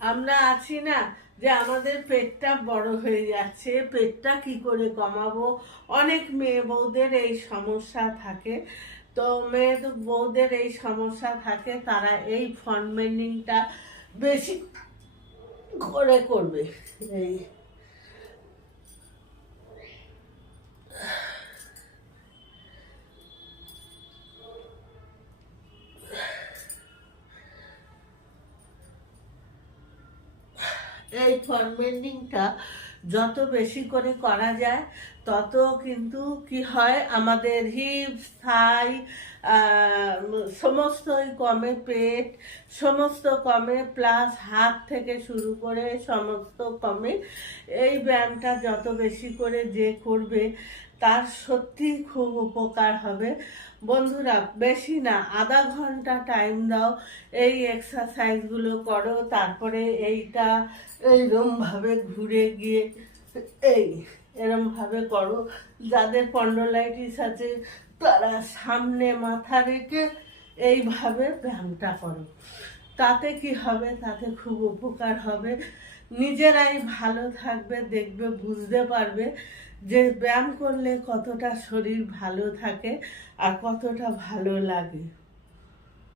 আমরা আছি না, যে আমাদের পেটটা বড় হয়ে যাচ্ছে, পেটটা কি করে কমাবো। অনেক মেয়ে বউদের এই সমস্যা থাকে। তো মেয়ে বউদের এই সমস্যা থাকে, তারা এই ফর্মেন্ডিংটা বেশি করে করবে। এই এই ফর্মেন্ডিংটা যত বেশি করে করা যায় তত কিন্তু কি হয়, আমাদের হিপস থাই সমস্তই কমে, পেট সমস্ত কমে, প্লাস হাত থেকে শুরু করে সমস্ত কমে। এই ব্যায়ামটা যত বেশি করে যে করবে তার সত্যি খুব উপকার হবে। বন্ধুরা, বেশি না, আধা ঘন্টা টাইম দাও, এই এক্সারসাইজগুলো করো, তারপরে এইটা এইরমভাবে ঘুরে গিয়ে এই এরমভাবে করো। যাদের স্পন্ডলাইটিস আছে তারা সামনে মাথা রেখে এইভাবে ব্যায়ামটা করো। তাতে কি হবে, তাতে খুব উপকার হবে। নিজেরাই ভালো থাকবে, দেখবে, বুঝতে পারবে যে ব্যায়াম করলে কতটা শরীর ভালো থাকে আর কতটা ভালো লাগে।